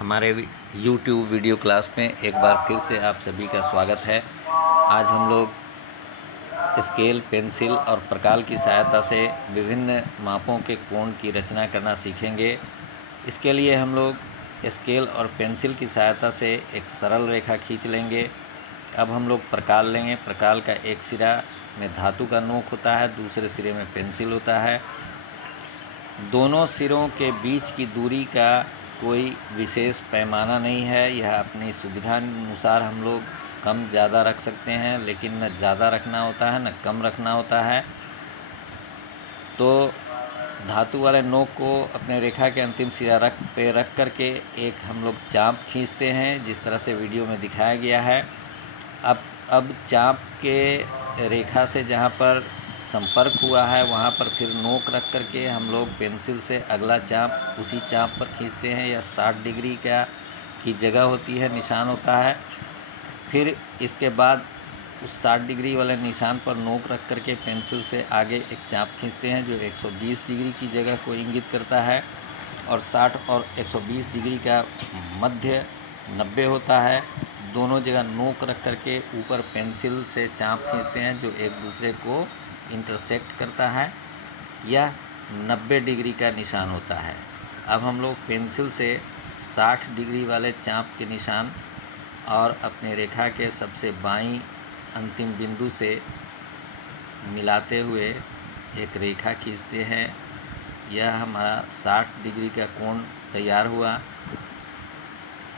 हमारे YouTube video class में एक बार फिर से आप सभी का स्वागत है। आज हम लोग स्केल, पेंसिल और प्रकाल की सहायता से विभिन्न मापों के कोण की रचना करना सीखेंगे। इसके लिए हम लोग स्केल और पेंसिल की सहायता से एक सरल रेखा खींच लेंगे। अब हम लोग प्रकाल लेंगे। प्रकाल का एक सिरा में धातु का नोक होता है, दूसरे सिरे में पेंसिल होता है। दोनों सिरों के बीच की दूरी का कोई विशेष पैमाना नहीं है। यह अपनी सुविधा अनुसार हम लोग कम ज़्यादा रख सकते हैं, लेकिन न ज़्यादा रखना होता है न कम रखना होता है। तो धातु वाले नोक को अपने रेखा के अंतिम सिरा रख करके एक हम लोग चाप खींचते हैं, जिस तरह से वीडियो में दिखाया गया है। अब चाप के रेखा से जहाँ पर संपर्क हुआ है वहाँ पर फिर नोक रख करके हम लोग पेंसिल से अगला चाप उसी चाप पर खींचते हैं। यह 60 डिग्री की जगह होती है, निशान होता है। फिर इसके बाद उस 60 डिग्री वाले निशान पर नोक रख करके पेंसिल से आगे एक चाप खींचते हैं जो 120 डिग्री की जगह को इंगित करता है, और 60 और 120 डिग्री का मध्य 90 होता है। दोनों जगह नोक रख करके ऊपर पेंसिल से चाप खींचते हैं जो एक दूसरे को इंटरसेक्ट करता है। यह 90 डिग्री का निशान होता है। अब हम लोग पेंसिल से 60 डिग्री वाले चाप के निशान और अपने रेखा के सबसे बाईं अंतिम बिंदु से मिलाते हुए एक रेखा खींचते हैं। यह हमारा 60 डिग्री का कोण तैयार हुआ।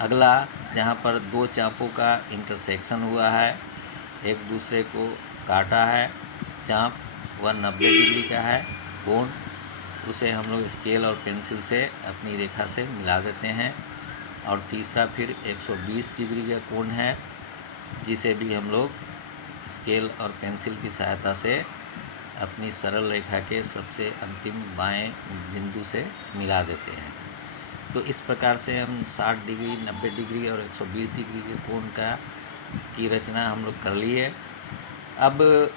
अगला, जहाँ पर दो चापों का इंटरसेक्शन हुआ है, एक दूसरे को काटा है, चाप वह 90 डिग्री का है कोण, उसे हम लोग स्केल और पेंसिल से अपनी रेखा से मिला देते हैं। और तीसरा फिर 120 डिग्री का कोण है, जिसे भी हम लोग स्केल और पेंसिल की सहायता से अपनी सरल रेखा के सबसे अंतिम बाएं बिंदु से मिला देते हैं। तो इस प्रकार से हम 60 डिग्री, 90 डिग्री और 120 डिग्री के कोण की रचना हम लोग कर लिए। अब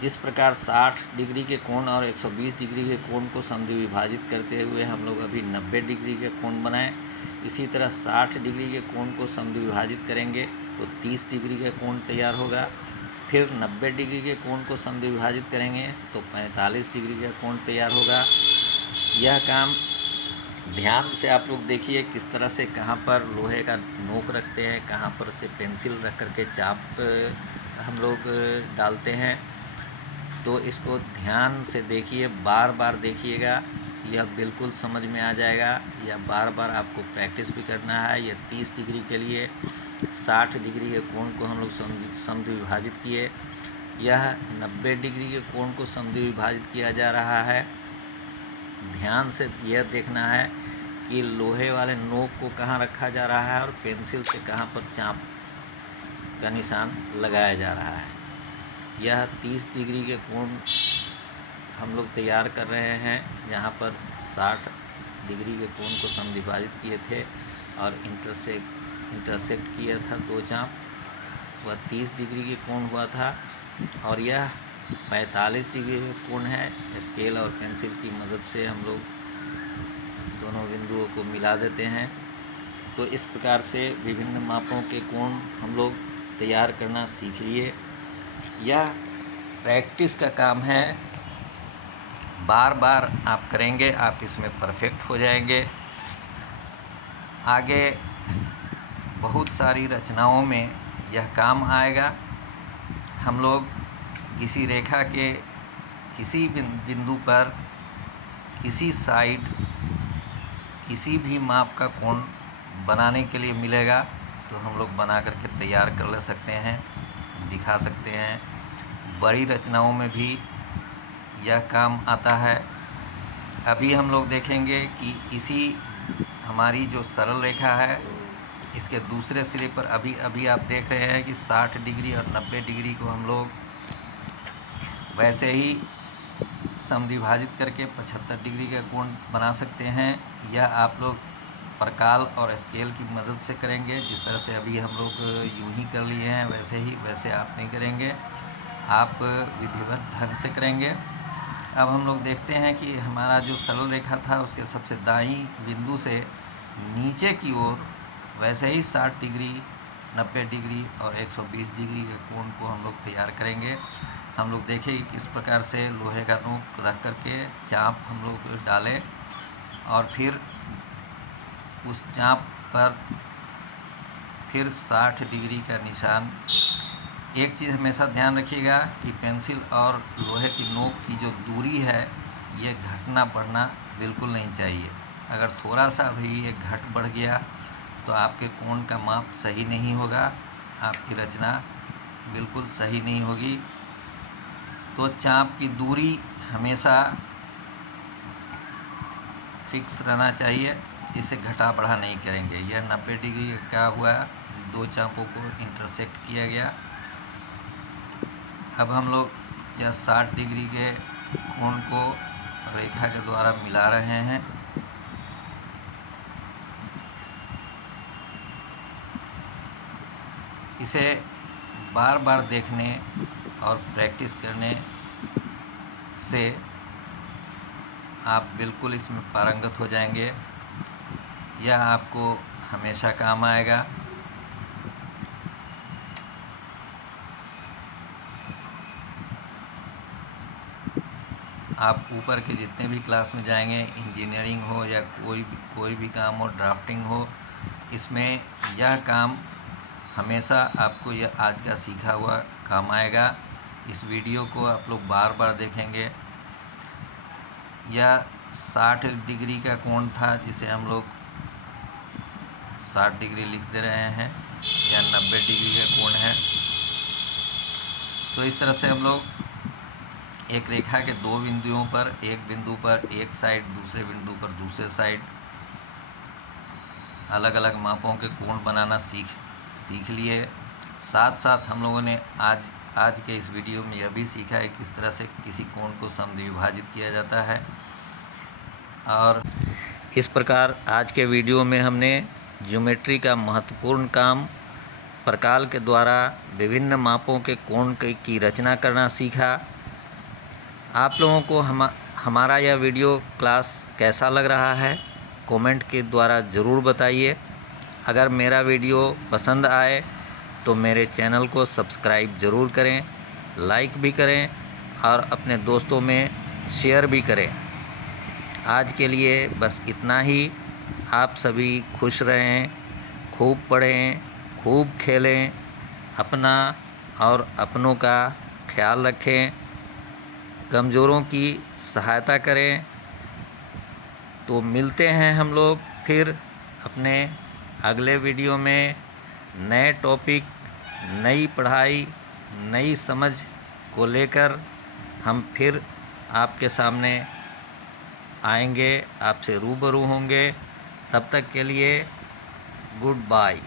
जिस प्रकार 60 डिग्री के कोण और 120 डिग्री के कोण को समद्विभाजित करते हुए हम लोग अभी 90 डिग्री के कोण बनाए, इसी तरह 60 डिग्री के कोण को समद्विभाजित करेंगे तो 30 डिग्री का कोण तैयार होगा। फिर 90 डिग्री के कोण को समद्विभाजित करेंगे तो 45 डिग्री का कोण तैयार होगा। यह काम ध्यान से आप लोग देखिए किस तरह से कहाँ पर लोहे का नोक रखते हैं, कहाँ पर से पेंसिल रख करके चाप हम लोग डालते हैं। तो इसको ध्यान से देखिए, बार बार देखिएगा, यह बिल्कुल समझ में आ जाएगा। यह बार बार आपको प्रैक्टिस भी करना है। यह 30 डिग्री के लिए 60 डिग्री के कोण को हम लोग समद्विभाजित किए। यह 90 डिग्री के कोण को समद्विभाजित किया जा रहा है। ध्यान से यह देखना है कि लोहे वाले नोक को कहाँ रखा जा रहा है और पेंसिल से कहाँ पर चाप का निशान लगाया जा रहा है। यह 30 डिग्री के कोण हम लोग तैयार कर रहे हैं, जहाँ पर 60 डिग्री के कोण को समद्विभाजित किए थे और इंटरसेक्ट किया था दो चाप, वह 30 डिग्री के कोण हुआ था। और यह 45 डिग्री का कोण है। स्केल और पेंसिल की मदद से हम लोग दोनों बिंदुओं को मिला देते हैं। तो इस प्रकार से विभिन्न मापों के कोण हम लोग तैयार करना सीख लिए। यह प्रैक्टिस का काम है, बार बार आप करेंगे, आप इसमें परफेक्ट हो जाएंगे। आगे बहुत सारी रचनाओं में यह काम आएगा। हम लोग किसी रेखा के किसी बिंदु पर किसी साइड किसी भी माप का कोण बनाने के लिए मिलेगा तो हम लोग बना करके तैयार कर ले सकते हैं, दिखा सकते हैं। बड़ी रचनाओं में भी यह काम आता है। अभी हम लोग देखेंगे कि इसी हमारी जो सरल रेखा है, इसके दूसरे सिरे पर अभी आप देख रहे हैं कि 60 डिग्री और 90 डिग्री को हम लोग वैसे ही समद्विभाजित करके 75 डिग्री का कोण बना सकते हैं। यह आप लोग प्रकाल और स्केल की मदद से करेंगे। जिस तरह से अभी हम लोग यूं ही कर लिए हैं वैसे आप नहीं करेंगे, आप विधिवत ढंग से करेंगे। अब हम लोग देखते हैं कि हमारा जो सरल रेखा था उसके सबसे दाईं बिंदु से नीचे की ओर वैसे ही 60 डिग्री, 90 डिग्री और 120 डिग्री के कोण को हम लोग तैयार करेंगे। हम लोग देखें किस प्रकार से लोहे का नोक रख करके चाप हम लोग डालें और फिर उस चाप पर फिर 60 डिग्री का निशान। एक चीज़ हमेशा ध्यान रखिएगा कि पेंसिल और लोहे की नोक की जो दूरी है ये घटना बढ़ना बिल्कुल नहीं चाहिए। अगर थोड़ा सा भी ये घट बढ़ गया तो आपके कोण का माप सही नहीं होगा, आपकी रचना बिल्कुल सही नहीं होगी। तो चाप की दूरी हमेशा फिक्स रहना चाहिए, इसे घटा बढ़ा नहीं करेंगे। यह 90 डिग्री का हुआ, दो चापों को इंटरसेक्ट किया गया। अब हम लोग यह 60 डिग्री के कोण को रेखा के द्वारा मिला रहे हैं। इसे बार बार देखने और प्रैक्टिस करने से आप बिल्कुल इसमें पारंगत हो जाएंगे। यह आपको हमेशा काम आएगा। आप ऊपर के जितने भी क्लास में जाएंगे, इंजीनियरिंग हो या कोई भी काम हो, ड्राफ्टिंग हो, इसमें यह काम हमेशा आपको यह आज का सीखा हुआ काम आएगा। इस वीडियो को आप लोग बार बार देखेंगे। यह 60 डिग्री का कोण था जिसे हम लोग 60 डिग्री लिख दे रहे हैं। यह 90 डिग्री का कोण है। तो इस तरह से हम लोग एक रेखा के दो बिंदुओं पर, एक बिंदु पर एक साइड, दूसरे बिंदु पर दूसरे साइड अलग अलग मापों के कोण बनाना सीख लिए। साथ साथ हम लोगों ने आज के इस वीडियो में यह भी सीखा है किस तरह से किसी कोण को समद्विभाजित किया जाता है। और इस प्रकार आज के वीडियो में हमने ज्योमेट्री का महत्वपूर्ण काम प्रकाल के द्वारा विभिन्न मापों के कोण की रचना करना सीखा। आप लोगों को हमारा यह वीडियो क्लास कैसा लग रहा है कमेंट के द्वारा ज़रूर बताइए। अगर मेरा वीडियो पसंद आए तो मेरे चैनल को सब्सक्राइब ज़रूर करें, लाइक भी करें और अपने दोस्तों में शेयर भी करें। आज के लिए बस इतना ही। आप सभी खुश रहें, खूब पढ़ें, खूब खेलें, अपना और अपनों का ख्याल रखें, कमज़ोरों की सहायता करें। तो मिलते हैं हम लोग फिर अपने अगले वीडियो में नए टॉपिक, नई पढ़ाई, नई समझ को लेकर हम फिर आपके सामने आएंगे, आपसे रूबरू होंगे। तब तक के लिए गुड बाय।